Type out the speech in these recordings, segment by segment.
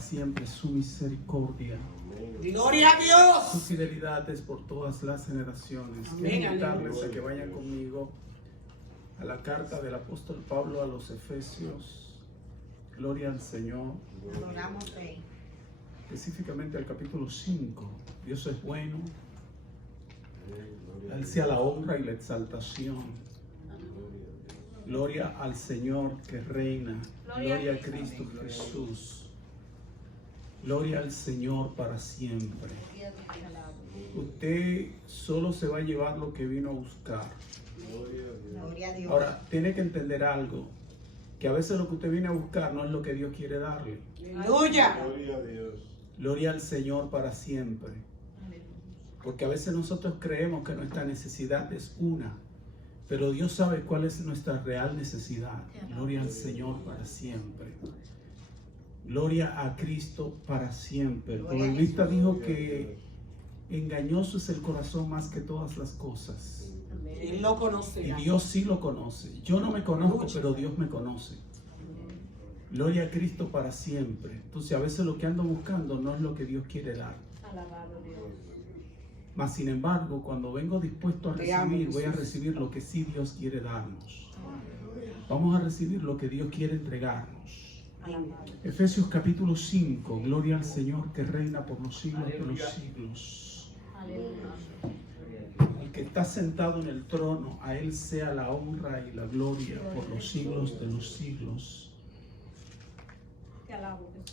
siempre su misericordia. Gloria a Dios. Su fidelidad es por todas las generaciones. Amén, Quiero invitarles aleluya. a que vayan conmigo a la carta del apóstol Pablo a los Efesios. Gloria al Señor. Adoramos Rey. Específicamente al capítulo 5. Dios es bueno. A Él sea la honra y la exaltación. Gloria al Señor que reina. Gloria a Cristo Jesús. Gloria al Señor para siempre. Usted solo se va a llevar lo que vino a buscar. Gloria a Dios. Ahora, tiene que entender algo. Que a veces lo que usted viene a buscar no es lo que Dios quiere darle. Aleluya. Gloria a Dios. Gloria al Señor para siempre. Porque a veces nosotros creemos que nuestra necesidad es una, pero Dios sabe cuál es nuestra real necesidad. Gloria al Señor para siempre. Gloria a Cristo para siempre. El proverbista dijo que engañoso es el corazón más que todas las cosas. Él lo conoce. Y Dios sí lo conoce. Yo no me conozco, pero Dios me conoce. Gloria a Cristo para siempre. Entonces a veces lo que ando buscando no es lo que Dios quiere dar. Mas sin embargo, cuando vengo dispuesto a recibir, voy a recibir lo que sí Dios quiere darnos. Vamos a recibir lo que Dios quiere entregarnos. Efesios capítulo 5. Gloria al Señor que reina por los siglos de los siglos. El que está sentado en el trono, a Él sea la honra y la gloria por los siglos de los siglos.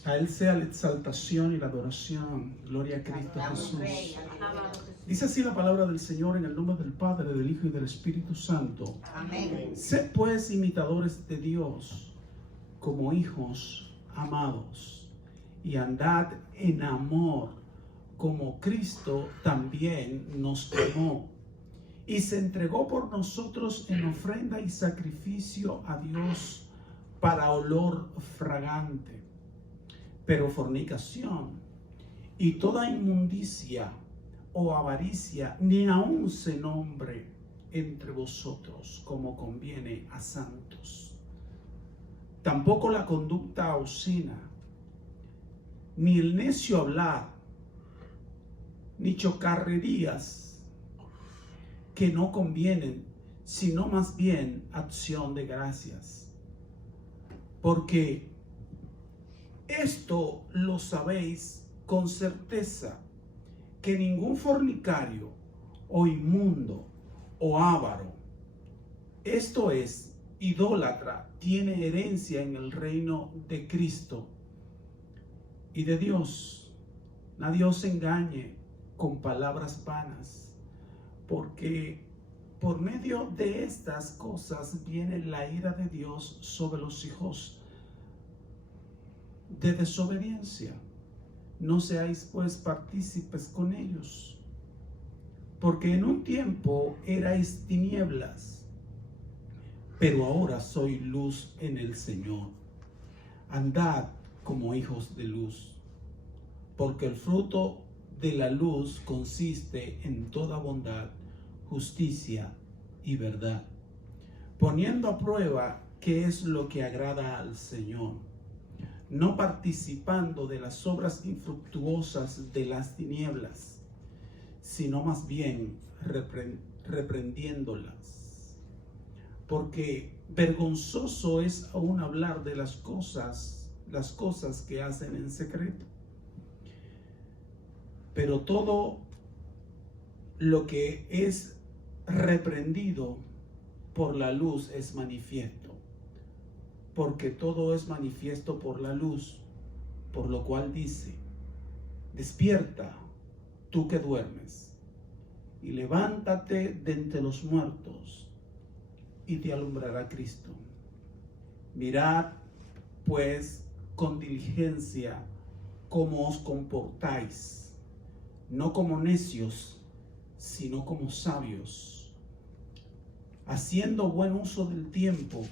A Él sea la exaltación y la adoración. Gloria a Cristo Jesús. Dice así la palabra del Señor en el nombre del Padre, del Hijo y del Espíritu Santo. Amén. Sed pues imitadores de Dios como hijos amados y andad en amor como Cristo también nos amó y se entregó por nosotros en ofrenda y sacrificio a Dios para olor fragante. Pero fornicación y toda inmundicia o avaricia ni aun se nombre entre vosotros como conviene a santos. Tampoco la conducta obscena, ni el necio hablar, ni chocarrerías que no convienen, sino más bien acción de gracias. Porque esto lo sabéis con certeza, que ningún fornicario o inmundo o avaro, esto es, idólatra, tiene herencia en el reino de Cristo y de Dios. Nadie os engañe con palabras vanas, porque por medio de estas cosas viene la ira de Dios sobre los hijos de desobediencia. No seáis pues partícipes con ellos, porque en un tiempo erais tinieblas, pero ahora soy luz en el Señor. Andad como hijos de luz, porque el fruto de la luz consiste en toda bondad, justicia y verdad, poniendo a prueba qué es lo que agrada al Señor, no participando de las obras infructuosas de las tinieblas, sino más bien reprendiéndolas. Porque vergonzoso es aún hablar de las cosas que hacen en secreto. Pero todo lo que es reprendido por la luz es manifiesto, porque todo es manifiesto por la luz, por lo cual dice: despierta, tú que duermes, y levántate de entre los muertos, y te alumbrará Cristo. Mirad, pues, con diligencia cómo os comportáis, no como necios, sino como sabios, haciendo buen uso del tiempo,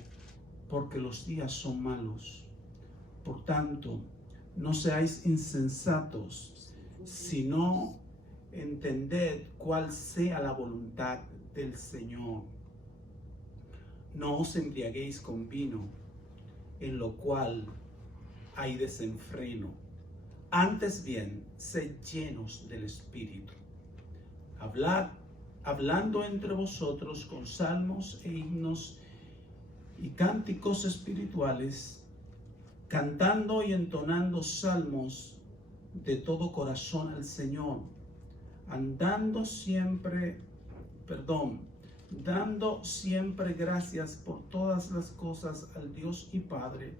porque los días son malos. Por tanto, no seáis insensatos, sino entended cuál sea la voluntad del Señor. No os embriaguéis con vino, en lo cual hay desenfreno, Antes bien, sed llenos del Espíritu. Hablando entre vosotros con salmos e himnos y cánticos espirituales, cantando y entonando salmos de todo corazón al Señor, dando siempre gracias por todas las cosas al Dios y Padre,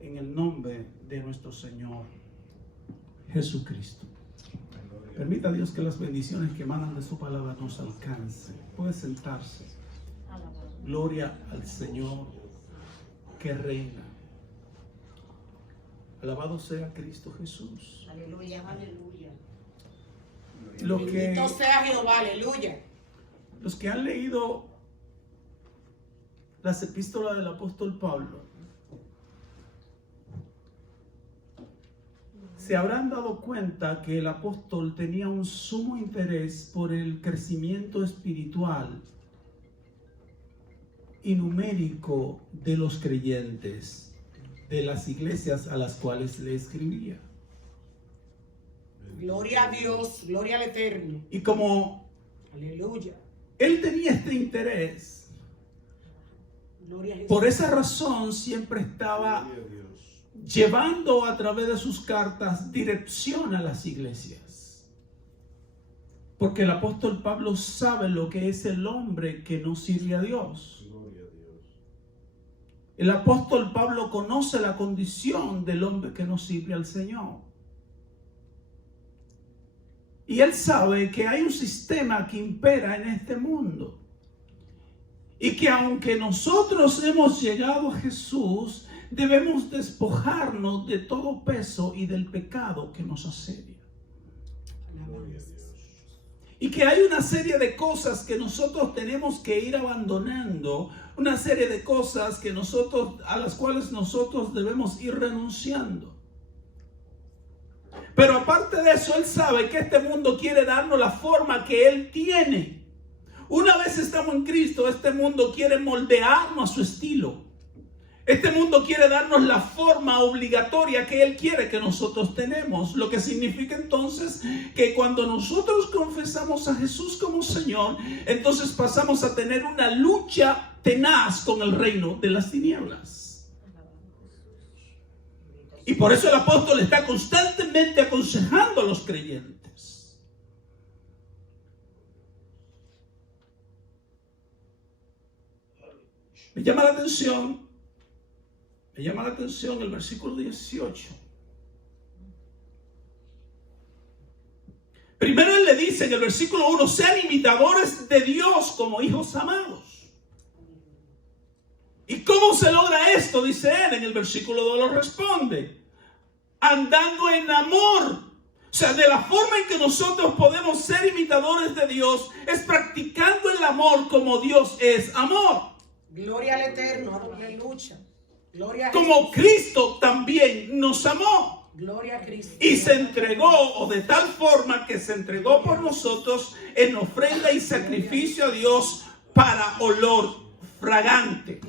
en el nombre de nuestro Señor Jesucristo. Permita a Dios que las bendiciones que emanan de su palabra nos alcancen. Puede sentarse. Gloria al Señor que reina. Alabado sea Cristo Jesús. Aleluya, aleluya. Bendito sea Jehová, aleluya. Los que han leído las epístolas del apóstol Pablo se habrán dado cuenta que el apóstol tenía un sumo interés por el crecimiento espiritual y numérico de los creyentes, de las iglesias a las cuales le escribía. Gloria a Dios, gloria al Eterno. Y como Aleluya. él tenía este interés, Gloria a Jesús. por esa razón siempre estaba llevando a través de sus cartas dirección a las iglesias. Porque el apóstol Pablo sabe lo que es el hombre que no sirve a Dios. El apóstol Pablo conoce la condición del hombre que no sirve al Señor. Y él sabe que hay un sistema que impera en este mundo. Y que aunque nosotros hemos llegado a Jesús, debemos despojarnos de todo peso y del pecado que nos asedia. Y que hay una serie de cosas que nosotros tenemos que ir abandonando, una serie de cosas que a las cuales nosotros debemos ir renunciando. Pero aparte de eso, él sabe que este mundo quiere darnos la forma que él tiene. Una vez estamos en Cristo, este mundo quiere moldearnos a su estilo. Este mundo quiere darnos la forma obligatoria que él quiere que nosotros tenemos. Lo que significa entonces que cuando nosotros confesamos a Jesús como Señor, entonces pasamos a tener una lucha tenaz con el reino de las tinieblas. Y por eso el apóstol está constantemente aconsejando a los creyentes. Me llama la atención el versículo 18. Primero él le dice en el versículo 1, sean imitadores de Dios como hijos amados. ¿Y cómo se logra esto? Dice él en el versículo 2, lo responde. Andando en amor. O sea, de la forma en que nosotros podemos ser imitadores de Dios es practicando el amor como Dios es amor. Gloria al Eterno, aleluya. Gloria a Como Cristo también nos amó. Gloria a Cristo. Y se entregó, o de tal forma que se entregó por nosotros en ofrenda y sacrificio a Dios para olor fragante.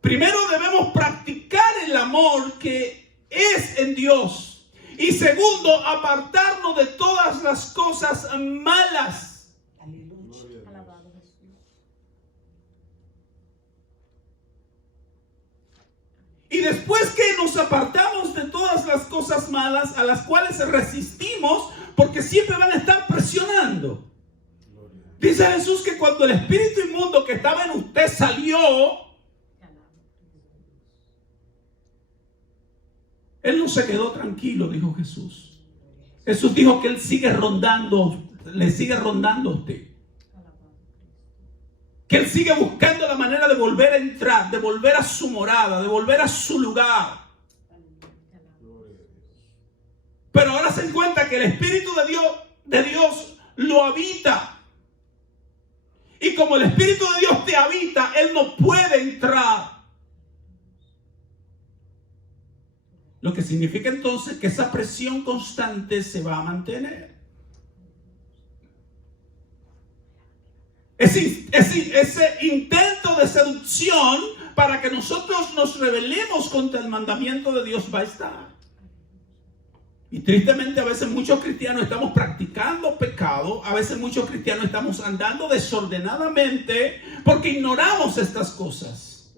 Primero debemos practicar el amor que es en Dios. Y segundo, apartarnos de todas las cosas malas. Y después que nos apartamos de todas las cosas malas a las cuales resistimos, porque siempre van a estar presionando. Dice Jesús que cuando el espíritu inmundo que estaba en usted salió, él no se quedó tranquilo, dijo Jesús. Jesús dijo que él sigue rondando, le sigue rondando a usted. Que él sigue buscando la manera de volver a entrar, de volver a su morada, de volver a su lugar. Pero ahora se encuentra que el Espíritu de Dios lo habita. Y como el Espíritu de Dios te habita, él no puede entrar. Lo que significa entonces que esa presión constante se va a mantener. Ese intento de seducción para que nosotros nos rebelemos contra el mandamiento de Dios va a estar. Y tristemente a veces muchos cristianos estamos practicando pecado, a veces muchos cristianos estamos andando desordenadamente porque ignoramos estas cosas.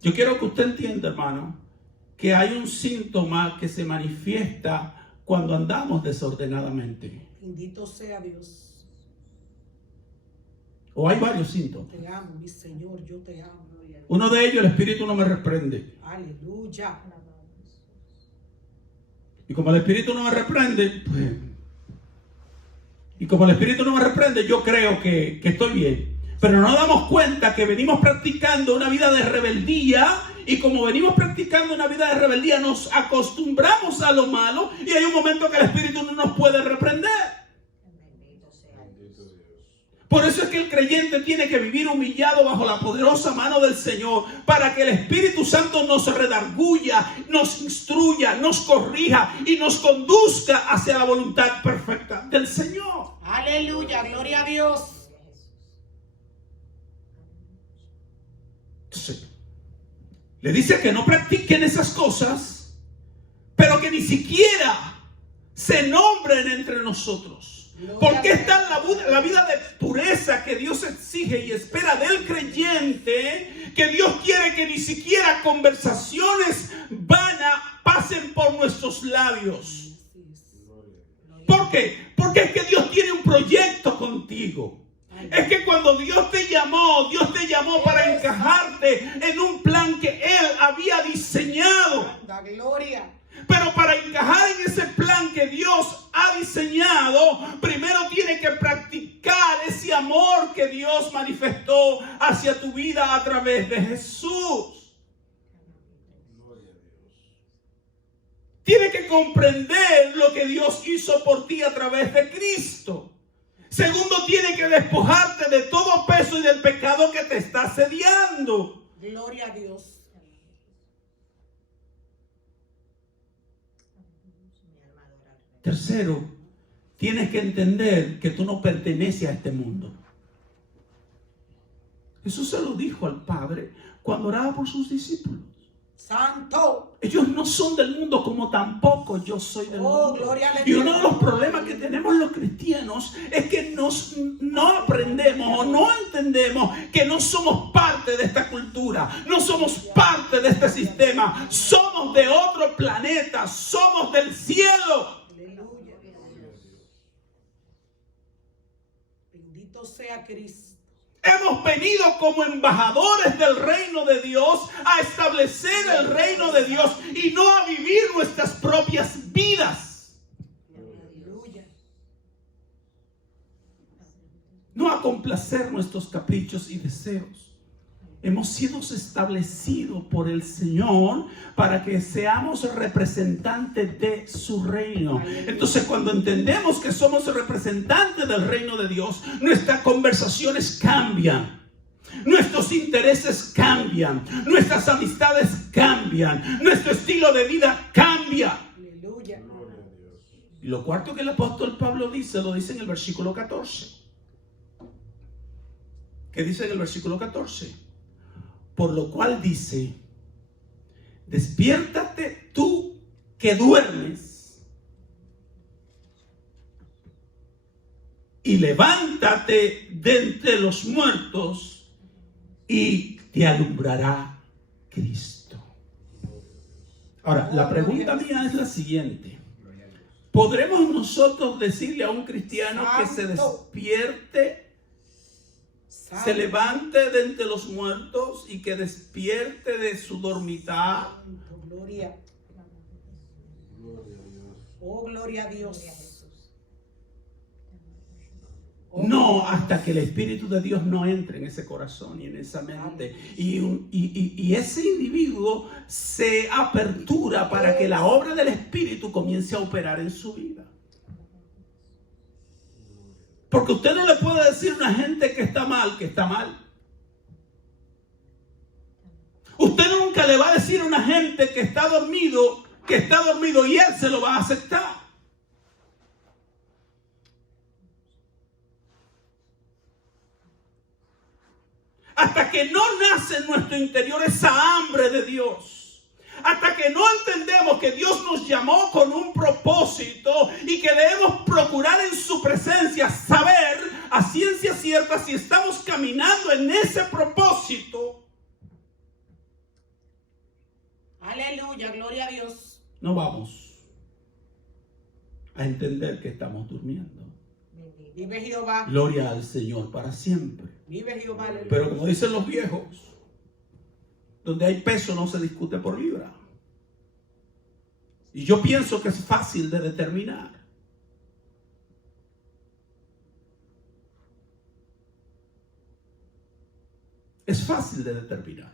Yo quiero que usted entienda, hermano, que hay un síntoma que se manifiesta cuando andamos desordenadamente. Bendito sea Dios. O hay varios síntomas. Te amo, mi Señor, yo te amo. Uno de ellos, el Espíritu no me reprende. Aleluya. Y como el Espíritu no me reprende, pues, yo creo que estoy bien. Pero no nos damos cuenta que venimos practicando una vida de rebeldía. Y como venimos practicando una vida de rebeldía, nos acostumbramos a lo malo. Y hay un momento que el Espíritu no nos puede reprender. Por eso es que el creyente tiene que vivir humillado bajo la poderosa mano del Señor, para que el Espíritu Santo nos redarguya, nos instruya, nos corrija y nos conduzca hacia la voluntad perfecta del Señor. Aleluya, gloria a Dios. Entonces, le dice que no practiquen esas cosas, pero que ni siquiera se nombren entre nosotros. Porque está la vida de pureza que Dios exige y espera del creyente, que Dios quiere que ni siquiera conversaciones vanas pasen por nuestros labios. ¿Por qué? Porque es que Dios tiene un proyecto contigo. Es que cuando Dios te llamó para encajarte en un plan que Él había diseñado. La gloria. Pero para encajar en ese plan que Dios ha diseñado, primero tiene que practicar ese amor que Dios manifestó hacia tu vida a través de Jesús. Tiene que comprender lo que Dios hizo por ti a través de Cristo. Segundo, tiene que despojarte de todo peso y del pecado que te está asediando. Gloria a Dios. Tercero, tienes que entender que tú no perteneces a este mundo. Jesús se lo dijo al Padre cuando oraba por sus discípulos. Santo. Ellos no son del mundo, como tampoco yo soy del mundo. Gloria a Dios. Y uno de los problemas que tenemos los cristianos es que no aprendemos o no entendemos que no somos parte de esta cultura, no somos parte de este sistema, somos de otro planeta, somos del cielo. Aleluya. Bendito sea Cristo. Hemos venido como embajadores del reino de Dios a establecer el reino de Dios y no a vivir nuestras propias vidas. Aleluya. No a complacer nuestros caprichos y deseos. Hemos sido establecidos por el Señor para que seamos representantes de su reino. Entonces, cuando entendemos que somos representantes del reino de Dios, nuestras conversaciones cambian. Nuestros intereses cambian. Nuestras amistades cambian. Nuestro estilo de vida cambia. Aleluya. Y lo cuarto que el apóstol Pablo dice, lo dice en el versículo 14. ¿Qué dice en el versículo 14? Por lo cual dice: despiértate tú que duermes, y levántate de entre los muertos, y te alumbrará Cristo. Ahora, la pregunta mía es la siguiente: ¿podremos nosotros decirle a un cristiano que se despierte, se levante de entre los muertos y que despierte de su dormitar? Gloria. Oh, gloria a Dios. No, hasta que el Espíritu de Dios no entre en ese corazón y en esa mente. Y ese individuo se apertura para que la obra del Espíritu comience a operar en su vida. Porque usted no le puede decir a una gente que está mal, que está mal. Usted nunca le va a decir a una gente que está dormido y él se lo va a aceptar. Hasta que no nace en nuestro interior esa hambre de Dios, hasta que no entendemos que Dios nos llamó con un propósito y que debemos procurar en su presencia saber a ciencia cierta si estamos caminando en ese propósito. Aleluya, gloria a Dios. No vamos a entender que estamos durmiendo. Vive Jehová. Gloria al Señor para siempre. Vive Jehová. Aleluya. Pero como dicen los viejos, donde hay peso no se discute por libra. Y yo pienso que es fácil de determinar. Es fácil de determinar.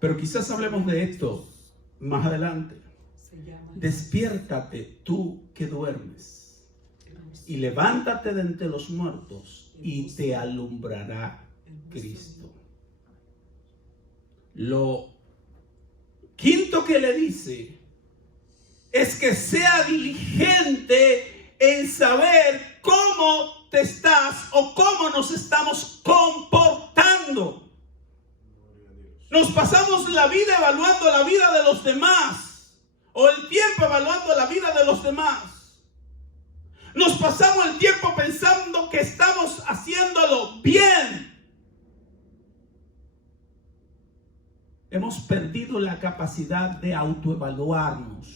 Pero quizás hablemos de esto más adelante. Despiértate tú que duermes y levántate de entre los muertos y te alumbrará Cristo. Lo quinto que le dice es que sea diligente en saber cómo te estás o cómo nos estamos comportando. Nos pasamos la vida evaluando la vida de los demás, o el tiempo evaluando la vida de los demás. Nos pasamos el tiempo pensando que estamos haciéndolo bien. Hemos perdido la capacidad de autoevaluarnos.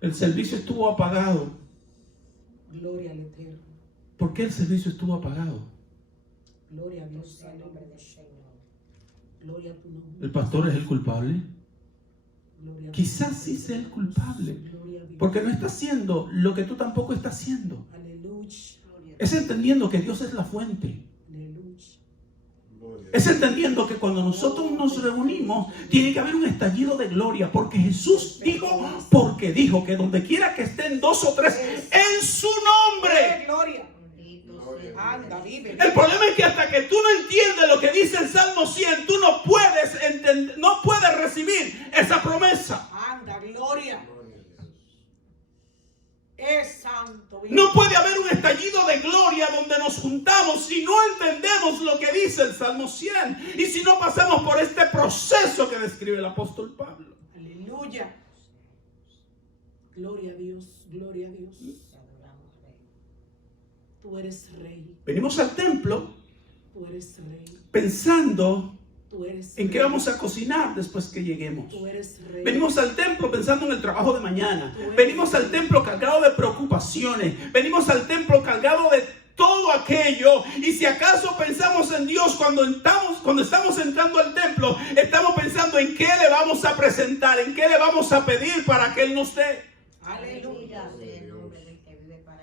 El servicio estuvo apagado. Gloria al Eterno. ¿Por qué el servicio estuvo apagado? Gloria a Dios. Gloria a tu nombre. ¿El pastor es el culpable? Gloria a Quizás sí sea el culpable, Gloria a Dios. porque no está haciendo lo que tú tampoco estás haciendo. Aleluya. Es entendiendo que Dios es la fuente. Aleluya. Es entendiendo que cuando nosotros nos reunimos tiene que haber un estallido de gloria, porque Jesús dijo, porque dijo que donde quiera que estén dos o tres en su nombre. Gloria. Anda, vive. El problema es que hasta que tú no entiendes lo que dice el Salmo 100, tú no puedes entender, no puedes recibir esa promesa. Anda, gloria. Es santo. Vive. No puede haber un estallido de gloria donde nos juntamos si no entendemos lo que dice el Salmo 100 y si no pasamos por este proceso que describe el apóstol Pablo. Aleluya. Gloria a Dios, gloria a Dios. Tú eres rey. Venimos al templo Tú eres rey. pensando Tú eres en rey. qué vamos a cocinar después que lleguemos. Tú eres rey. Venimos al templo pensando en el trabajo de mañana. Venimos al templo cargado de preocupaciones. Venimos al templo cargado de todo aquello. Y si acaso pensamos en Dios cuando estamos entrando al templo, estamos pensando en qué le vamos a presentar, en qué le vamos a pedir para que Él nos dé. Aleluya.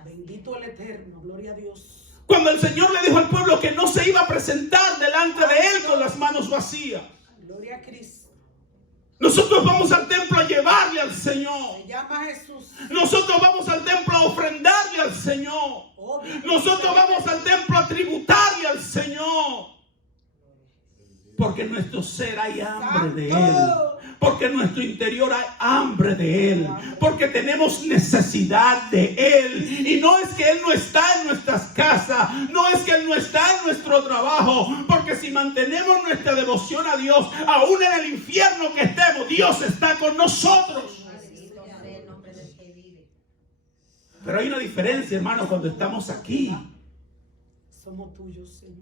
Bendito el Eterno. Gloria a Dios. Cuando el Señor le dijo al pueblo que no se iba a presentar delante de Él con las manos vacías. Gloria a Cristo. Nosotros vamos al templo a llevarle al Señor. Se llama Jesús. Nosotros vamos al templo a ofrendarle al Señor. Nosotros vamos al templo a tributarle al Señor. Porque en nuestro ser hay hambre de Él. Porque en nuestro interior hay hambre de Él. Porque tenemos necesidad de Él. Y no es que Él no está en nuestras casas. No es que Él no está en nuestro trabajo. Porque si mantenemos nuestra devoción a Dios, aún en el infierno que estemos, Dios está con nosotros. Pero hay una diferencia, hermano, cuando estamos aquí. Somos tuyos, Señor.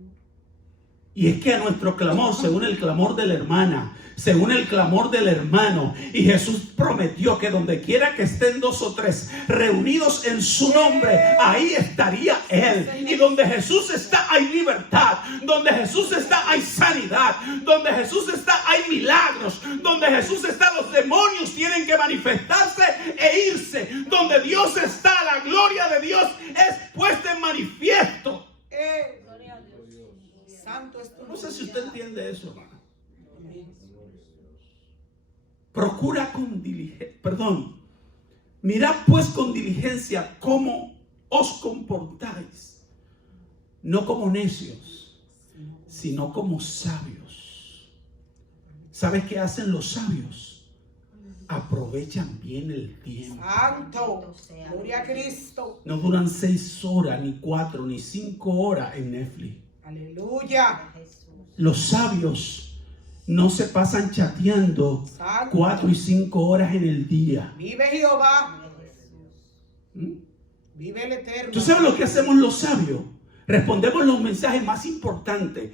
Y es que a nuestro clamor se une el clamor de la hermana, se une el clamor del hermano. Y Jesús prometió que donde quiera que estén dos o tres reunidos en su nombre, ahí estaría Él. Y donde Jesús está hay libertad, donde Jesús está hay sanidad, donde Jesús está hay milagros, donde Jesús está los demonios tienen que manifestarse e irse. Donde Dios está, la gloria de Dios es puesta en manifiesto. Santo es tu nombre. No sé si usted entiende eso, hermano. Procura con diligencia, mirad pues con diligencia cómo os comportáis, no como necios, sino como sabios. ¿Sabes qué hacen los sabios? aprovechan bien el tiempo. Santo. Gloria a Cristo. No duran 6 horas, ni 4, ni 5 horas en Netflix. Aleluya. Los sabios no se pasan chateando Santo. 4 y 5 horas en el día. Vive Jehová. ¿Mm? Vive el Eterno. ¿Tú sabes lo que hacemos los sabios? Respondemos los mensajes más importantes.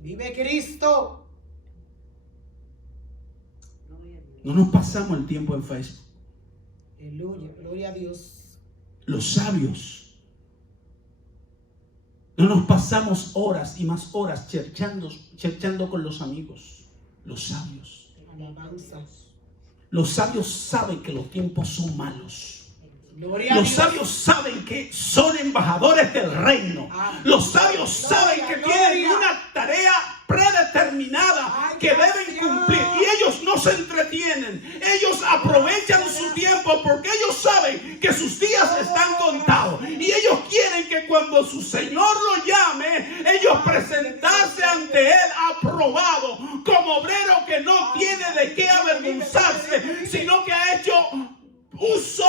Vive Cristo. No nos pasamos el tiempo en Facebook. Aleluya. Gloria a Dios. Los sabios no nos pasamos horas y más horas cherchando con los amigos. Los sabios. Alabanza. Los sabios saben que los tiempos son malos. Gloria a Los Dios. sabios saben que son embajadores del reino. Los sabios saben que tienen una tarea predeterminada que deben cumplir. Y ellos no se entretienen. Ellos aprovechan su tiempo porque ellos saben que sus días están contados. Y ellos quieren que cuando su Señor lo llame, ellos presentarse ante Él aprobado como obrero que no tiene de qué avergonzarse, sino que ha hecho uso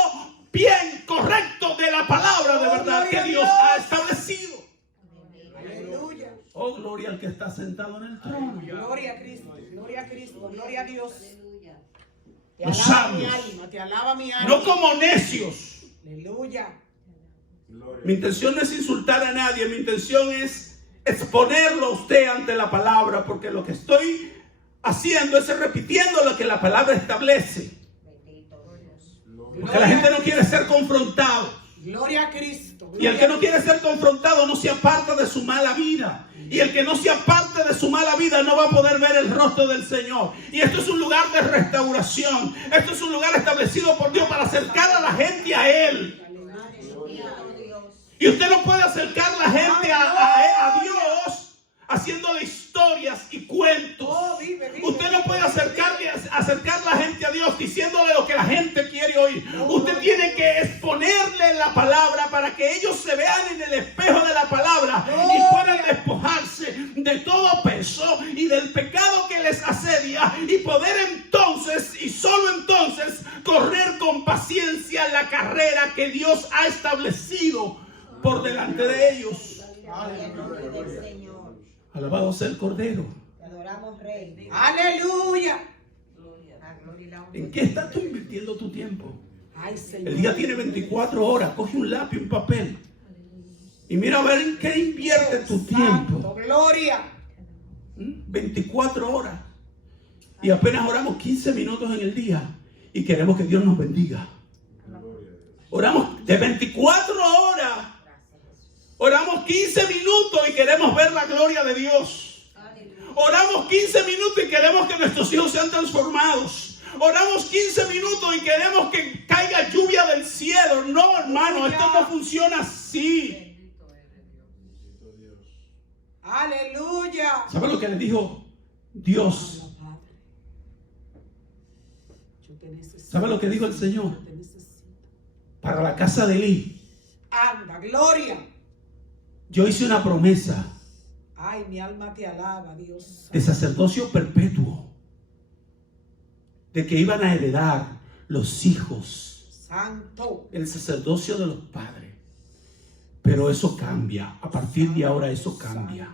bien correcto de la palabra de verdad que Dios ha establecido. Aleluya. Oh, gloria al que está sentado en el trono. Gloria a Cristo. Gloria a Cristo. Gloria a Dios. Te Los alaba mi sabios. alma. Te alaba mi alma. No como necios. Aleluya. Mi intención no es insultar a nadie. Mi intención es exponerlo a usted ante la palabra, porque lo que estoy haciendo es repitiendo lo que la palabra establece. Porque la gente no quiere ser confrontado. Gloria a Cristo. Y el que no quiere ser confrontado no se aparta de su mala vida. Y el que no se aparte de su mala vida no va a poder ver el rostro del Señor. Y esto es un lugar de restauración. Esto es un lugar establecido por Dios para acercar a la gente a Él. Y usted no puede acercar a la gente a Dios haciéndole historias y cuentos. Usted no puede acercar a la gente a Dios diciéndole lo que la gente quiere oír. Usted tiene que exponerle la palabra para que ellos se vean en el espejo de la palabra y puedan despojarse de todo peso y del pecado que les asedia y poder entonces y solo entonces correr con paciencia la carrera que Dios ha establecido por delante de ellos. Alabado sea el Cordero. Te adoramos, Rey. Aleluya. ¿En qué estás tú invirtiendo tu tiempo? Ay, Señor. El día tiene 24 horas. Coge un lápiz, un papel. Y mira a ver en qué invierte tu tiempo. Santo, gloria. 24 horas. Y apenas oramos 15 minutos en el día. Y queremos que Dios nos bendiga. Oramos de 24 horas. Oramos 15 minutos y queremos ver la gloria de Dios. Oramos 15 minutos y queremos que nuestros hijos sean transformados. Oramos 15 minutos y queremos que caiga lluvia del cielo. No, hermano, esto no funciona así. Aleluya. ¿Sabe lo que le dijo Dios? ¿Sabe lo que dijo el Señor? Para la casa de Elí. Anda, gloria. Yo hice una promesa Ay, mi alma te alaba, Dios. de sacerdocio perpetuo, de que iban a heredar los hijos Santo. el sacerdocio de los padres. Pero eso cambia. A partir de ahora eso cambia.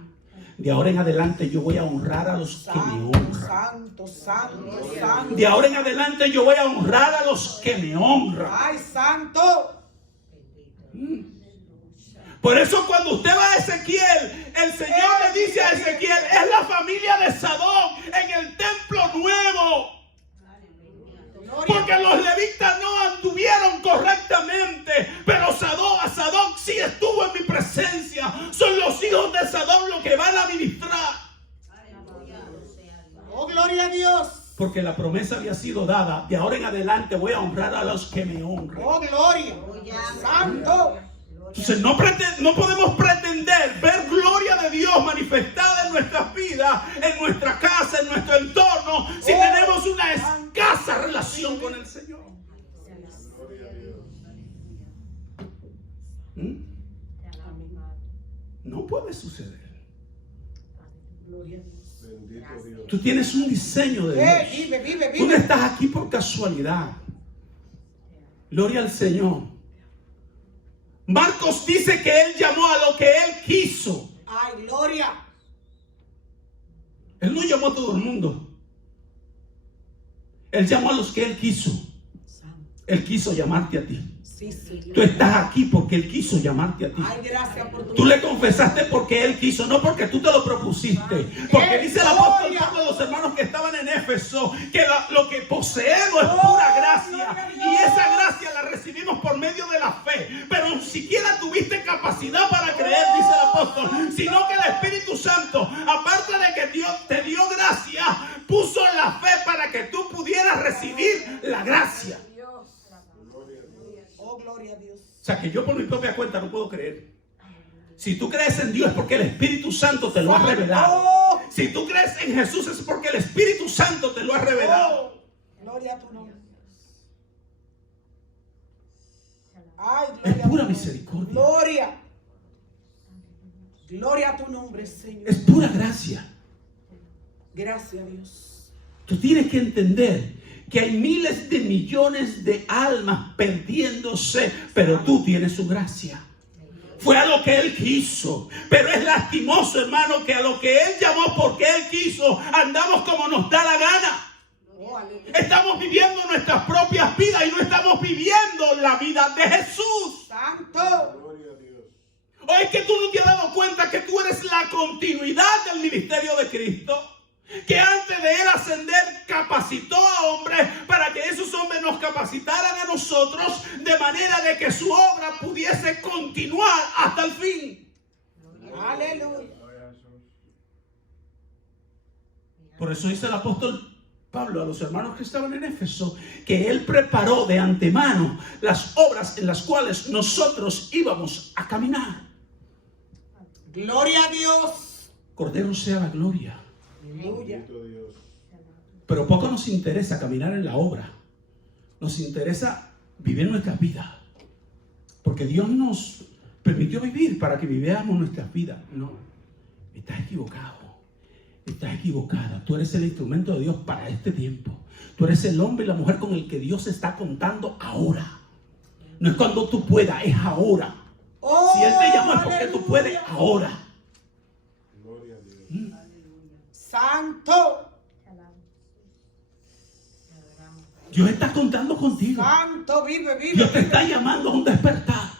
De ahora en adelante yo voy a honrar a los que me honran. Santo, santo, santo. De ahora en adelante yo voy a honrar a los que me honran. Ay, santo. Por eso cuando usted va a Ezequiel, el Señor le dice a Ezequiel, es la familia de Sadón en el templo nuevo. Porque los levitas no anduvieron correctamente, pero Sadón sí estuvo en mi presencia. Son los hijos de Sadón los que van a ministrar. Oh, gloria a Dios. Porque la promesa había sido dada. De ahora en adelante voy a honrar a los que me honran. Oh, gloria. Santo. Entonces no podemos pretender ver gloria de Dios manifestada en nuestras vidas, en nuestra casa, en nuestro entorno, si tenemos una escasa relación con el Señor. No puede suceder. Tú tienes un diseño de Dios. Vive. Tú no estás aquí por casualidad. Gloria al Señor. Marcos dice que Él llamó a lo que Él quiso. Ay, gloria. Él no llamó a todo el mundo. Él llamó a los que Él quiso. Él quiso llamarte a ti. Sí. Tú estás aquí porque Él quiso llamarte a ti. Ay, gracias por tu... Tú le confesaste porque Él quiso, no porque tú te lo propusiste. Porque dice el apóstol Pablo a los hermanos que estaban en Éfeso que lo que poseemos es pura gracia. Y esa gracia la recibimos por medio de la fe. Pero ni siquiera tuviste capacidad para creer, dice el apóstol. Sino que el Espíritu Santo, aparte de que Dios te dio gracia, puso la fe para que tú pudieras recibir la gracia. Oh, gloria a Dios. O sea que yo por mi propia cuenta no puedo creer. Si tú crees en Dios es porque el Espíritu Santo te lo ha revelado. Si tú crees en Jesús es porque el Espíritu Santo te lo ha revelado. Gloria a tu nombre. Ay, Es gloria pura a tu misericordia. Gloria. Gloria a tu nombre, Señor. Es pura gracia. Gracias a Dios. Tú tienes que entender que hay miles de millones de almas perdiéndose, pero tú tienes su gracia. Fue a lo que Él quiso. Pero es lastimoso, hermano, que a lo que Él llamó porque Él quiso, andamos como nos da la gana. Estamos viviendo nuestras propias vidas y no estamos viviendo la vida de Jesús. Santo. ¿O es que tú no te has dado cuenta que tú eres la continuidad del ministerio de Cristo? Que antes de Él ascender capacitó a hombres para que esos hombres nos capacitaran a nosotros de manera de que su obra pudiese continuar hasta el fin. Aleluya. Por eso dice el apóstol Pablo a los hermanos que estaban en Éfeso que Él preparó de antemano las obras en las cuales nosotros íbamos a caminar. Gloria a Dios. Cordero sea la gloria. Aleluya. Pero poco nos interesa caminar en la obra. Nos interesa vivir nuestras vidas. Porque Dios nos permitió vivir para que viviéramos nuestras vidas. No, estás equivocado. Estás equivocada. Tú eres el instrumento de Dios para este tiempo. Tú eres el hombre y la mujer con el que Dios está contando ahora. No es cuando tú puedas, es ahora. Si Él te llama es porque tú puedes ahora. Santo. Dios está contando contigo. Santo, vive. Dios te está llamando a un despertar.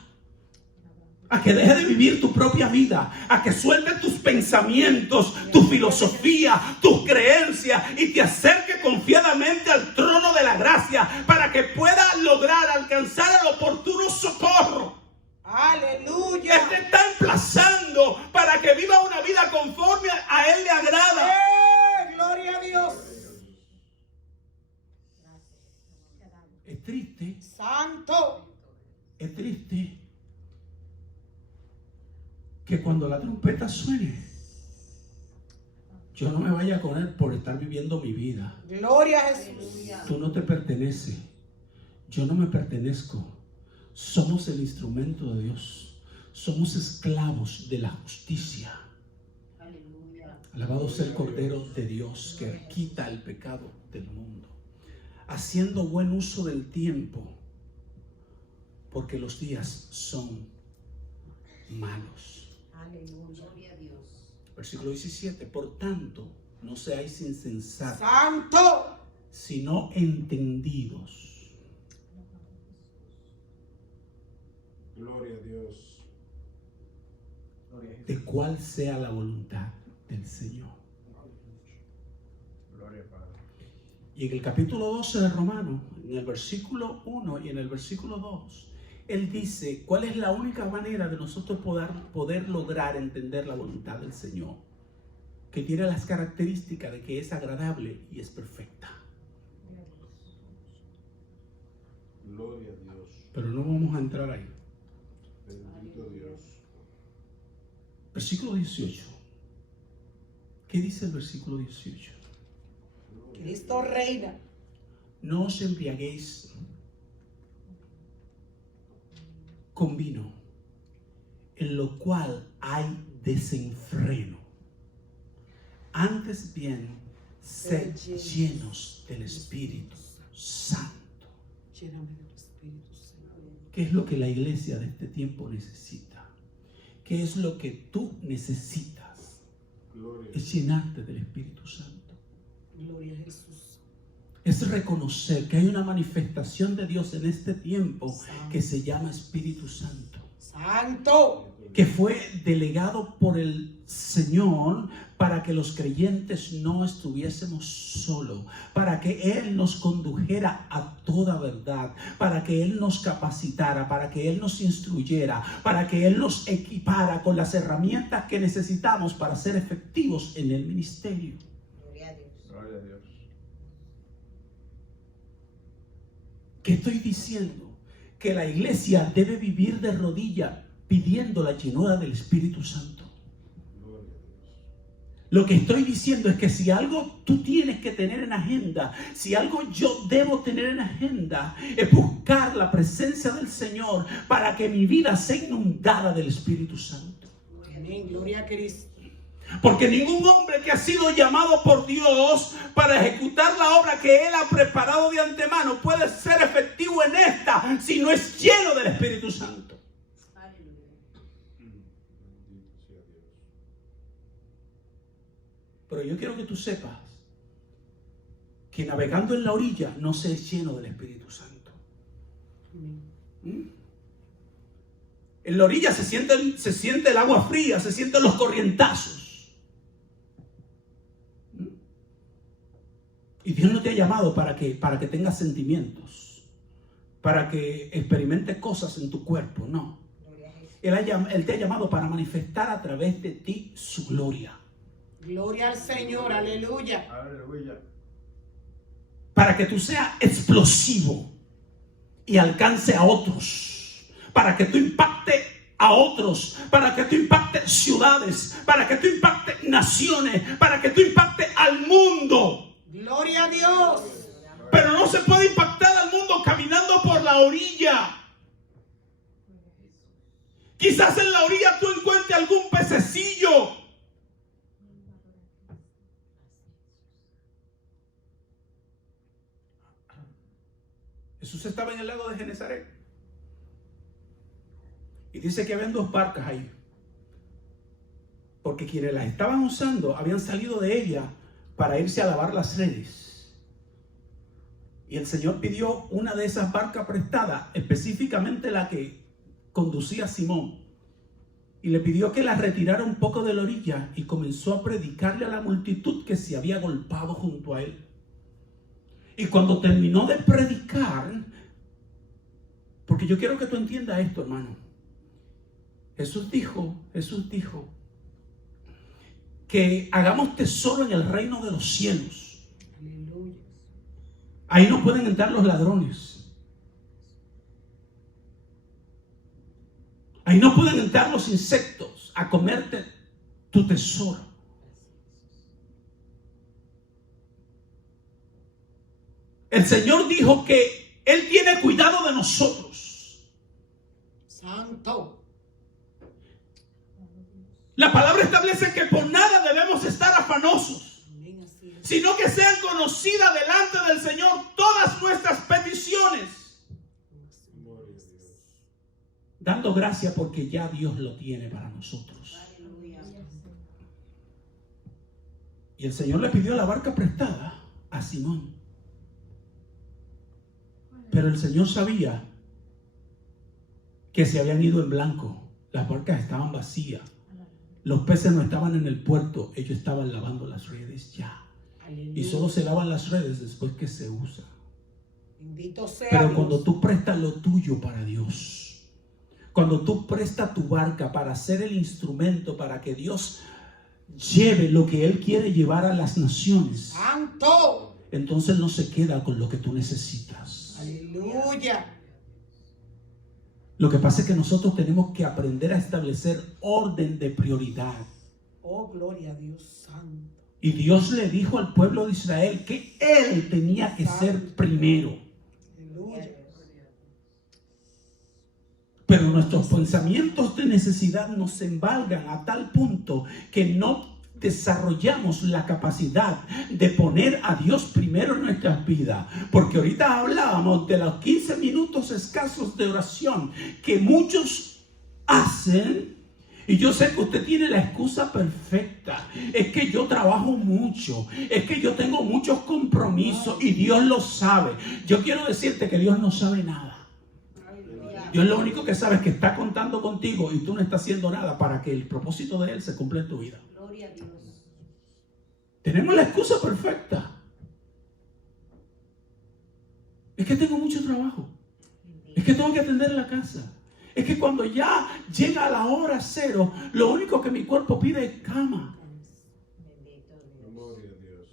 A que dejes de vivir tu propia vida. A que sueltes tus pensamientos, tu filosofía, tus creencias y te acerques confiadamente al trono de la gracia para que puedas lograr alcanzar el oportuno socorro. Aleluya. Él te está emplazando para que viva una vida conforme a Él le agrada. Gloria a Dios. Es triste. Santo. Es triste que cuando la trompeta suene, yo no me vaya con Él por estar viviendo mi vida. Gloria a Jesús. Tú no te perteneces. Yo no me pertenezco. Somos el instrumento de Dios. Somos esclavos de la justicia. Alabado sea el Cordero de Dios que quita el pecado del mundo. Haciendo buen uso del tiempo, porque los días son malos. Versículo 17. Por tanto, no seáis insensatos, Santo. sino entendidos. Gloria a Dios. De cuál sea la voluntad del Señor. Gloria al Padre. Y en el capítulo 12 de Romanos, en el versículo 1 y en el versículo 2, Él dice cuál es la única manera de nosotros poder lograr entender la voluntad del Señor, que tiene las características de que es agradable y es perfecta. Gloria a Dios. Pero no vamos a entrar ahí. Bendito Dios. Versículo 18. ¿Qué dice el versículo 18? Cristo reina. No os embriaguéis con vino, en lo cual hay desenfreno. Antes bien, sed llenos del Espíritu Santo. Lléname del Espíritu Santo. ¿Qué es lo que la iglesia de este tiempo necesita? ¿Qué es lo que tú necesitas? Gloria. Es llenarte del Espíritu Santo. Gloria a Jesús. Es reconocer que hay una manifestación de Dios en este tiempo Santo. que se llama Espíritu Santo, Santo. que fue delegado por el Señor para que los creyentes no estuviésemos solos, para que Él nos condujera a toda verdad, para que Él nos capacitara, para que Él nos instruyera, para que Él nos equipara con las herramientas que necesitamos para ser efectivos en el ministerio. Gloria a Dios. Gloria a Dios. ¿Qué estoy diciendo? Que la iglesia debe vivir de rodillas pidiendo la llenura del Espíritu Santo. Gloria a Dios. Lo que estoy diciendo es que si algo tú tienes que tener en agenda, si algo yo debo tener en agenda, es buscar la presencia del Señor para que mi vida sea inundada del Espíritu Santo. Amén. Gloria a Cristo. Porque ningún hombre que ha sido llamado por Dios para ejecutar la obra que Él ha preparado de antemano puede ser efectivo en esta si no es lleno del Espíritu Santo. Bendito sea Dios. Pero yo quiero que tú sepas que navegando en la orilla no se es lleno del Espíritu Santo. Amén. En la orilla se siente el agua fría, se sienten los corrientazos. Y Dios no te ha llamado para que tengas sentimientos, para que experimentes cosas en tu cuerpo, no. Gloria a Jesús. Él te ha llamado para manifestar a través de ti su gloria. Gloria al Señor. Aleluya. Aleluya. Para que tú seas explosivo y alcance a otros. Para que tú impactes a otros. Para que tú impactes ciudades. Para que tú impactes naciones. Para que tú impactes al mundo. Gloria a Dios. Pero no se puede impactar al mundo caminando por la orilla. Quizás en la orilla tú encuentres algún pececillo. Jesús estaba en el lago de Genesaret. Y dice que habían dos barcas ahí. Porque quienes las estaban usando habían salido de ella para irse a lavar las redes. Y el Señor pidió una de esas barcas prestadas, específicamente la que conducía Simón. Y le pidió que la retirara un poco de la orilla y comenzó a predicarle a la multitud que se había agolpado junto a él. Y cuando terminó de predicar, porque yo quiero que tú entiendas esto, hermano. Jesús dijo que hagamos tesoro en el reino de los cielos. Aleluya. Ahí no pueden entrar los ladrones. Ahí no pueden entrar los insectos a comerte tu tesoro. El Señor dijo que Él tiene cuidado de nosotros. Santo. La palabra establece que por nada debemos estar afanosos, Amén. Así es. sino que sean conocidas delante del Señor todas nuestras peticiones, Gloria a Dios. dando gracia porque ya Dios lo tiene para nosotros. Aleluya. Y el Señor le pidió la barca prestada a Simón. Pero el Señor sabía que se habían ido en blanco. Las barcas estaban vacías. Los peces no estaban en el puerto. Ellos estaban lavando las redes ya. Aleluya. Y solo se lavan las redes después que se usa. Bendito sea Pero Dios. cuando tú prestas lo tuyo para Dios, cuando tú prestas tu barca para ser el instrumento para que Dios lleve lo que Él quiere llevar a las naciones, Santo. entonces no se queda con lo que tú necesitas. Aleluya. Lo que pasa es que nosotros tenemos que aprender a establecer orden de prioridad. Oh, gloria a Dios santo. Y Dios le dijo al pueblo de Israel que Él tenía que ser primero. Aleluya. Pero nuestros pensamientos de necesidad nos embargan a tal punto que no desarrollamos la capacidad de poner a Dios primero en nuestras vidas. Porque ahorita hablábamos de los 15 minutos escasos de oración que muchos hacen. Y yo sé que usted tiene la excusa perfecta. Es que yo trabajo mucho. Es que yo tengo muchos compromisos y Dios lo sabe. Yo quiero decirte que Dios no sabe nada. Dios lo único que sabe es que está contando contigo y tú no estás haciendo nada para que el propósito de Él se cumpla en tu vida. Gloria a Dios. Tenemos la excusa perfecta. Es que tengo mucho trabajo. Es que tengo que atender la casa. Es que cuando ya llega la hora cero, lo único que mi cuerpo pide es cama. Gloria a Dios.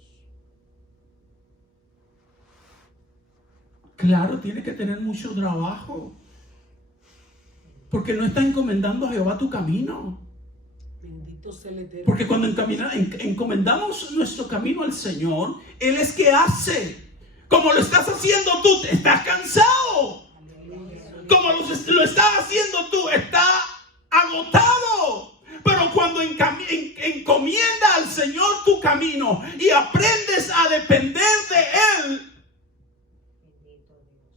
Claro, tiene que tener mucho trabajo. Porque no está encomendando a Jehová tu camino. Bendito sea el Eterno. Porque cuando encomendamos nuestro camino al Señor, Él es que hace. Como lo estás haciendo tú, te estás cansado. Como lo estás haciendo tú, está agotado. Pero cuando encomienda al Señor tu camino y aprendes a depender de Él,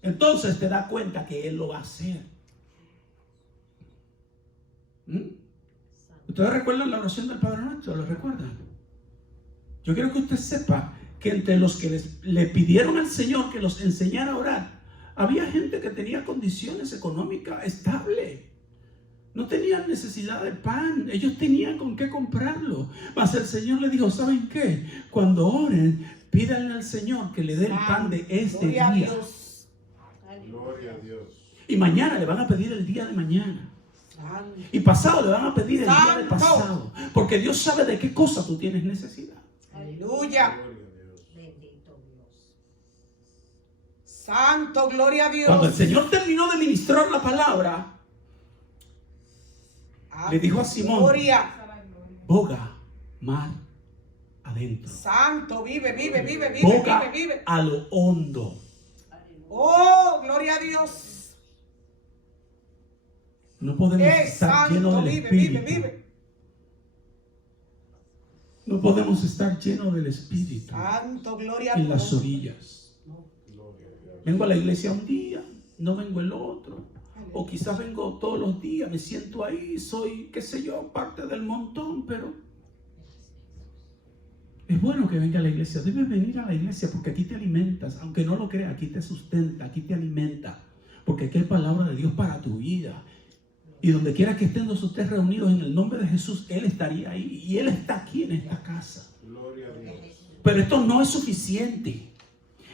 entonces te das cuenta que Él lo va a hacer. ¿Ustedes recuerdan la oración del Padre Nuestro? ¿Lo recuerdan? Yo quiero que usted sepa que entre los que le pidieron al Señor que los enseñara a orar, había gente que tenía condiciones económicas estables. No tenían necesidad de pan. Ellos tenían con qué comprarlo. Mas el Señor le dijo, ¿saben qué? Cuando oren, pídanle al Señor que le dé el pan de este Gloria a día. Dios. Gloria a Dios. Y mañana le van a pedir el día de mañana. Santo. Y pasado le van a pedir el día de Santo. pasado. Porque Dios sabe de qué cosa tú tienes necesidad. Aleluya. Gloria a Dios. Bendito Dios. Santo, gloria a Dios. Cuando el Señor terminó de ministrar la palabra, le dijo a Simón, Gloria. boga mar adentro. Santo, vive, vive, vive, vive, Boga vive, vive. a lo hondo. Oh, gloria a Dios. No podemos estar llenos Santo, del vive, vive, Espíritu. vive. No podemos estar llenos del Espíritu Santo, gloria a en las Dios. orillas. Gloria a Dios. Vengo a la iglesia un día, no vengo el otro. O quizás vengo todos los días, me siento ahí, soy, qué sé yo, parte del montón, pero es bueno que venga a la iglesia. Debes venir a la iglesia porque aquí te alimentas, aunque no lo creas, aquí te sustenta, aquí te alimenta, porque aquí hay palabra de Dios para tu vida. Y donde quiera que estén ustedes reunidos en el nombre de Jesús, Él estaría ahí y Él está aquí en esta casa. Gloria a Dios. Pero esto no es suficiente.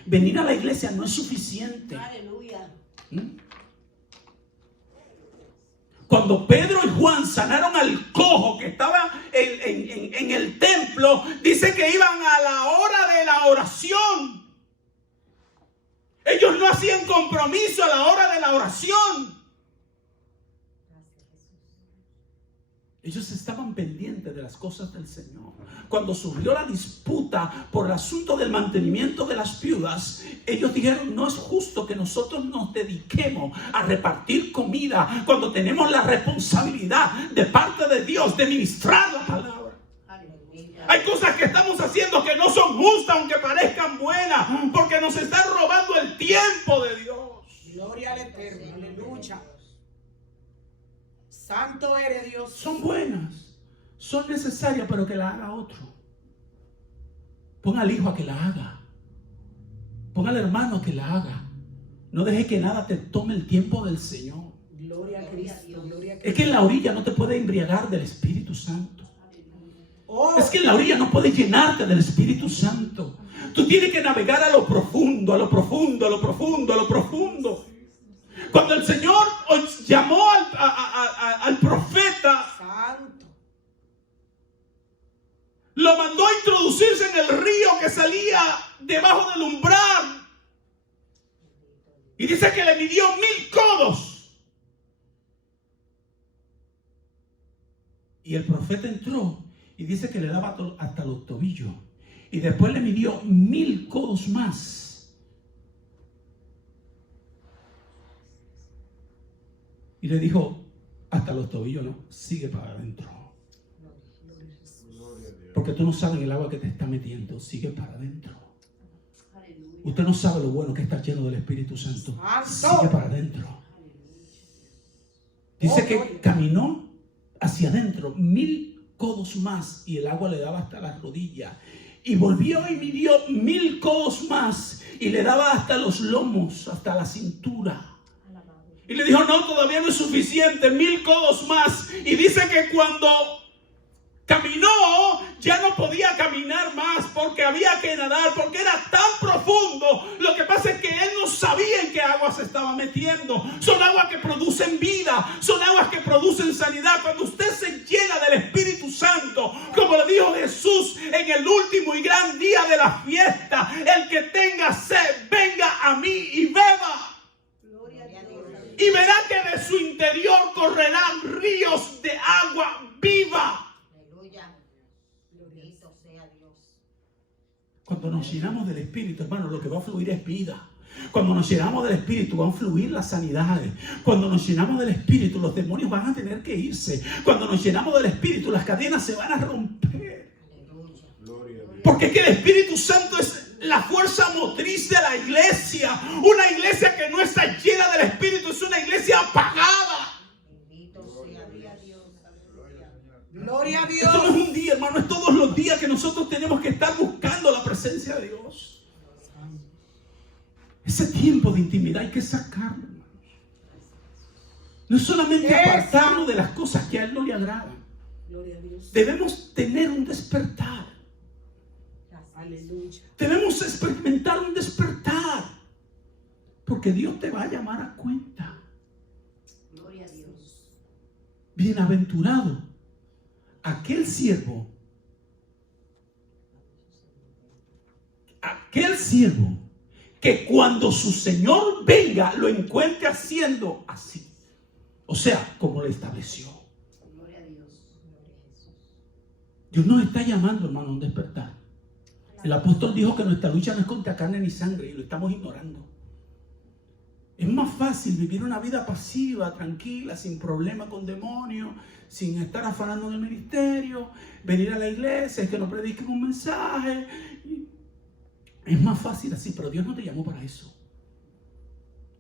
Venir a la iglesia no es suficiente. Aleluya. Cuando Pedro y Juan sanaron al cojo que estaba en el templo, dice que iban a la hora de la oración. Ellos no hacían compromiso a la hora de la oración. Ellos estaban pendientes de las cosas del Señor. Cuando surgió la disputa por el asunto del mantenimiento de las viudas, ellos dijeron, no es justo que nosotros nos dediquemos a repartir comida cuando tenemos la responsabilidad de parte de Dios de ministrar la palabra. Aleluya. Hay cosas que estamos haciendo que no son justas aunque parezcan buenas, porque nos están robando el tiempo de Dios. Gloria al Eterno. Aleluya. Santo eres Dios. Son buenas, son necesarias, pero que la haga otro. Ponga al hijo a que la haga. Ponga al hermano a que la haga. No deje que nada te tome el tiempo del Señor. Gloria a Cristo. Gloria a Es Cristo. que en la orilla no te puede embriagar del Espíritu Santo. Oh, Es que en la orilla no puedes llenarte del Espíritu Santo. Tú tienes que navegar a lo profundo, a lo profundo, a lo profundo, a lo profundo. Cuando el Señor llamó al profeta, santo. lo mandó a introducirse en el río que salía debajo del umbral. Y dice que le midió 1000 codos. Y el profeta entró y dice que le daba hasta los tobillos. Y después le midió 1000 codos más. Y le dijo, hasta los tobillos no, sigue para adentro. Gloria a Dios. Porque tú no sabes el agua que te está metiendo. Sigue para adentro. Usted no sabe lo bueno que está lleno del Espíritu Santo. Sigue para adentro. Dice que caminó hacia adentro 1000 codos más y el agua le daba hasta las rodillas. Y volvió y midió 1000 codos más y le daba hasta los lomos, hasta la cintura. Y le dijo, no, todavía no es suficiente, 1000 codos más. Y dice que cuando caminó, ya no podía caminar más porque había que nadar, porque era tan profundo. Lo que pasa es que él no sabía en qué agua se estaba metiendo. Son aguas que producen vida, son aguas que producen sanidad. Cuando usted se llena del Espíritu Santo, como le dijo Jesús en el último y gran día de la fiesta, el que tenga sed, venga a mí y beba. Y verá que de su interior correrán ríos de agua viva. Cuando nos llenamos del Espíritu, hermano, lo que va a fluir es vida. Cuando nos llenamos del Espíritu, van a fluir las sanidades. Cuando nos llenamos del Espíritu, los demonios van a tener que irse. Cuando nos llenamos del Espíritu, las cadenas se van a romper. Porque es que el Espíritu Santo es la fuerza motriz de la iglesia. Una iglesia que no está llena del Espíritu es una iglesia apagada. Gloria a Dios. Esto no es un día, hermano, es todos los días que nosotros tenemos que estar buscando la presencia de Dios. Ese tiempo de intimidad hay que sacarlo, hermanos. No es solamente apartarnos de las cosas que a Él no le agradan. Debemos tener un despertar. Aleluya. Debemos experimentar un despertar. Porque Dios te va a llamar a cuenta. Gloria a Dios. Bienaventurado aquel siervo que cuando su Señor venga lo encuentre haciendo así, o sea, como le estableció. Gloria a Dios. Dios nos está llamando, hermano, a un despertar. El apóstol dijo que nuestra lucha no es contra carne ni sangre y lo estamos ignorando. Es más fácil vivir una vida pasiva, tranquila, sin problema con demonios, sin estar afanando en el ministerio, venir a la iglesia, que no prediquen un mensaje. Es más fácil así, pero Dios no te llamó para eso.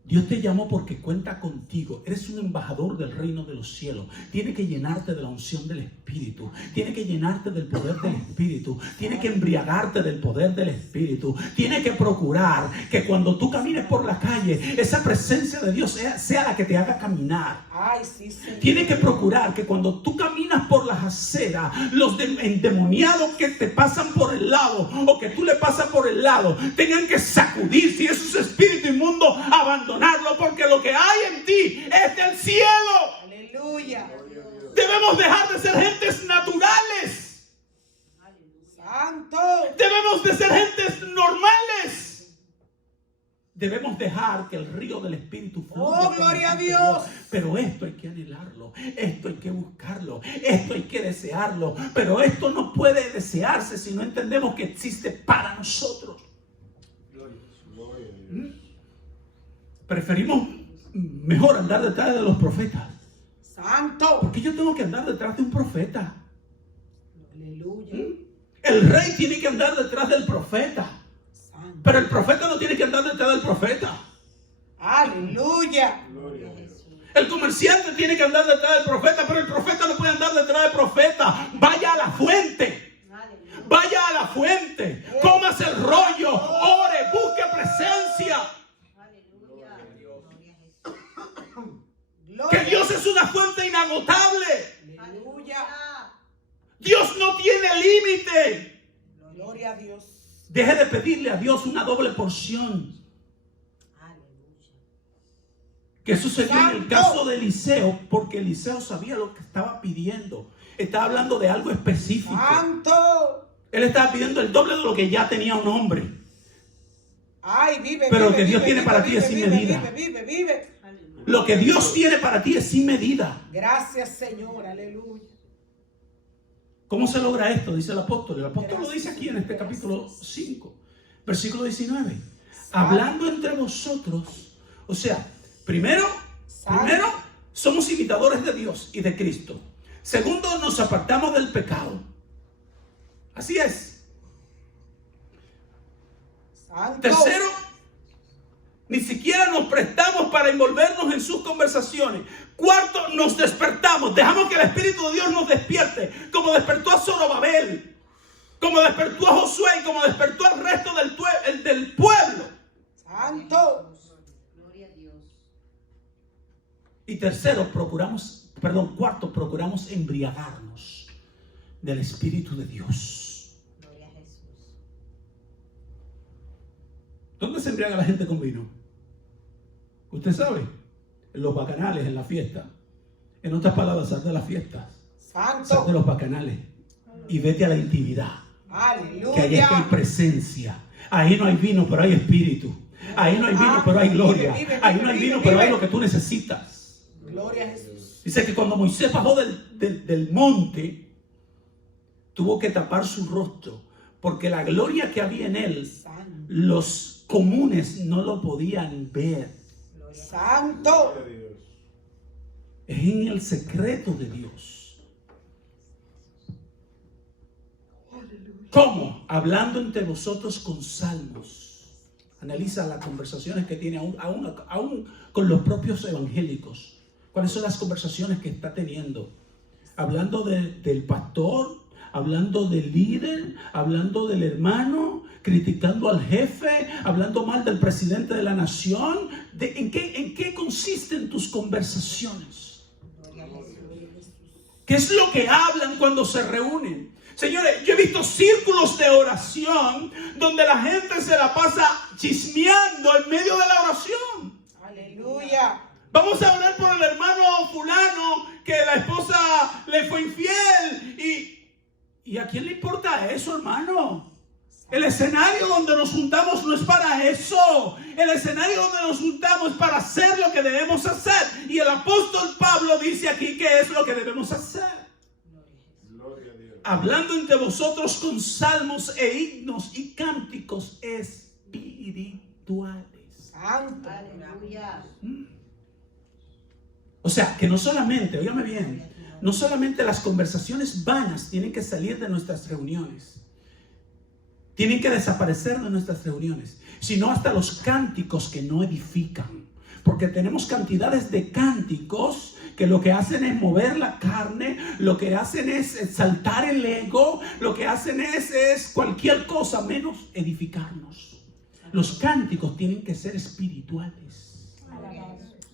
Dios te llamó porque cuenta contigo. Eres un embajador del reino de los cielos. Tiene que llenarte de la unción del Espíritu. Tiene que llenarte del poder del Espíritu. Tiene que embriagarte del poder del Espíritu. Tiene que procurar que cuando tú camines por la calle, esa presencia de Dios sea la que te haga caminar. Ay, sí, sí. Tiene que procurar que cuando tú caminas por las aceras, los endemoniados que te pasan por el lado o que tú le pasas por el lado, tengan que sacudir, si es un espíritu inmundo, abandonarlo, porque lo que hay en ti es del cielo. Aleluya. Debemos dejar de ser gentes naturales. Santo. Debemos de ser gentes normales. Debemos dejar que el río del Espíritu fluya. Oh, gloria a Dios. Pero esto hay que anhelarlo, esto hay que buscarlo, esto hay que desearlo. Pero esto no puede desearse si no entendemos que existe para nosotros. Preferimos mejor andar detrás de los profetas. Santo. Porque yo tengo que andar detrás de un profeta. Aleluya. El rey tiene que andar detrás del profeta. Santo. Pero el profeta no tiene que andar detrás del profeta. Aleluya. El comerciante tiene que andar detrás del profeta, pero el profeta no puede andar detrás del profeta. Vaya a la fuente. Vaya a la fuente. Cómase el rollo. Ore, busque presencia. Que Dios es una fuente inagotable. Aleluya. Dios no tiene límite. Gloria a Dios. Deje de pedirle a Dios una doble porción. Que eso se dio en el caso de Eliseo, porque Eliseo sabía lo que estaba pidiendo. Estaba hablando de algo específico. Santo. Él estaba pidiendo el doble de lo que ya tenía un hombre. Ay, vive. Pero vive, lo que Dios vive, tiene vive, para ti vive, es sin vive, medida. Vive. Lo que Dios tiene para ti es sin medida. Gracias, Señor. Aleluya. ¿Cómo se logra esto? Dice el apóstol. El apóstol lo dice aquí en este capítulo 5, versículo 19. Hablando entre vosotros. O sea, primero, somos imitadores de Dios y de Cristo. Segundo, nos apartamos del pecado. Así es. Santo. Tercero, ni siquiera nos prestamos para envolvernos en sus conversaciones. Cuarto, nos despertamos. Dejamos que el Espíritu de Dios nos despierte, como despertó a Zorobabel, como despertó a Josué y como despertó al resto del pueblo. Santo. Gloria a Dios. Y cuarto, procuramos embriagarnos del Espíritu de Dios. Gloria a Jesús. ¿Dónde se embriaga la gente con vino? Usted sabe, en los bacanales, en la fiesta. En otras palabras, sal de las fiestas, sal de Santo. los bacanales y vete a la intimidad. Que ahí es que hay Aleluya. presencia. Ahí no hay vino, pero hay espíritu. Ahí no hay vino, pero hay gloria. Ahí no hay vino, pero hay lo que tú necesitas. Gloria a Jesús. Dice que cuando Moisés bajó del monte, tuvo que tapar su rostro, porque la gloria que había en él, Santo. los comunes no lo podían ver. Santo. Gloria a Dios. Es en el secreto de Dios. ¿Cómo? Hablando entre vosotros con salmos. Analiza las conversaciones que tiene aún con los propios evangélicos. ¿Cuáles son las conversaciones que está teniendo? Hablando del pastor, hablando del líder, hablando del hermano, criticando al jefe, hablando mal del presidente de la nación. ¿En qué consisten tus conversaciones? ¿Qué es lo que hablan cuando se reúnen? Señores, yo he visto círculos de oración donde la gente se la pasa chismeando en medio de la oración. Aleluya. Vamos a orar por el hermano fulano que la esposa le fue infiel. ¿Y a quién le importa eso, hermano? El escenario donde nos juntamos no es para eso. El escenario donde nos juntamos es para hacer lo que debemos hacer. Y el apóstol Pablo dice aquí que es lo que debemos hacer. Gloria a Dios. Hablando entre vosotros con salmos e himnos y cánticos espirituales. Santo. Aleluya. O sea, que no solamente, óigame bien, no solamente las conversaciones vanas tienen que salir de nuestras reuniones, tienen que desaparecer de nuestras reuniones, sino hasta los cánticos que no edifican. Porque tenemos cantidades de cánticos que lo que hacen es mover la carne, lo que hacen es exaltar el ego, lo que hacen es cualquier cosa menos edificarnos. Los cánticos tienen que ser espirituales.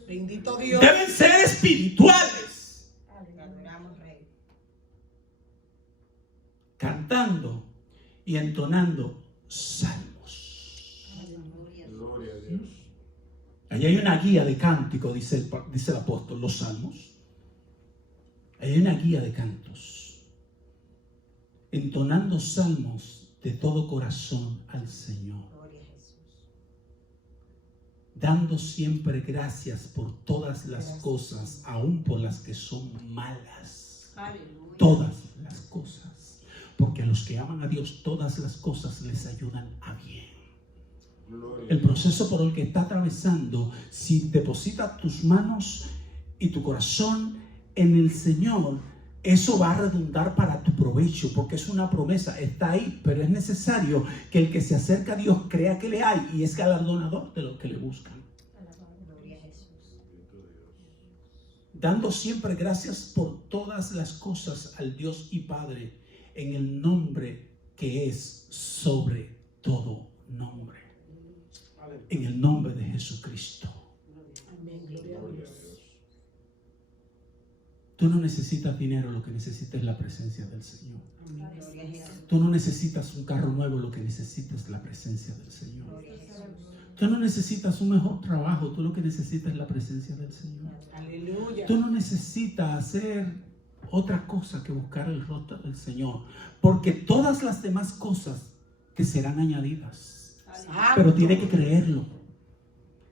Bendito Dios. Deben ser espirituales. Adoramos, Rey. Cantando y entonando salmos. Gloria a Dios. Allí hay una guía de cántico, dice el apóstol, los salmos. Allí hay una guía de cantos. Entonando salmos de todo corazón al Señor. Gloria a Jesús. Dando siempre gracias por todas las cosas, aun por las que son malas. Aleluya. Todas las cosas. Porque a los que aman a Dios, todas las cosas les ayudan a bien. Gloria a El Dios. proceso por el que está atravesando, si depositas tus manos y tu corazón en el Señor, eso va a redundar para tu provecho, porque es una promesa, está ahí, pero es necesario que el que se acerca a Dios crea que le hay y es galardonador de los que le buscan. Gloria a Jesús. Dando siempre gracias por todas las cosas al Dios y Padre, en el nombre que es sobre todo nombre. En el nombre de Jesucristo. Gloria a Dios. Tú no necesitas dinero, lo que necesitas es la presencia del Señor. Gloria a Jesús. Tú no necesitas un carro nuevo, lo que necesitas es la presencia del Señor. Gloria a Jesús. Tú no necesitas un mejor trabajo, tú lo que necesitas es la presencia del Señor. Aleluya. Tú no necesitas hacer otra cosa que buscar el rostro del Señor, porque todas las demás cosas te serán añadidas. Pero tienes que creerlo.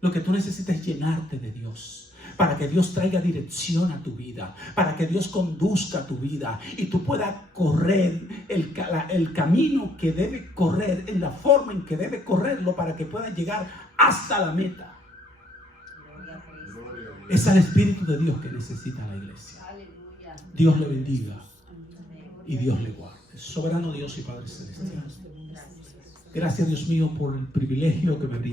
Lo que tú necesitas es llenarte de Dios, para que Dios traiga dirección a tu vida, para que Dios conduzca tu vida y tú puedas correr el camino que debe correr, en la forma en que debe correrlo, para que puedas llegar hasta la meta. Gloria a Cristo. Gloria a Dios. Es al Espíritu de Dios que necesita la iglesia. Aleluya. Dios le bendiga Amén. y Dios le guarde. Soberano Dios y Padre Celestial. Gracias, Dios mío, por el privilegio que me brinda.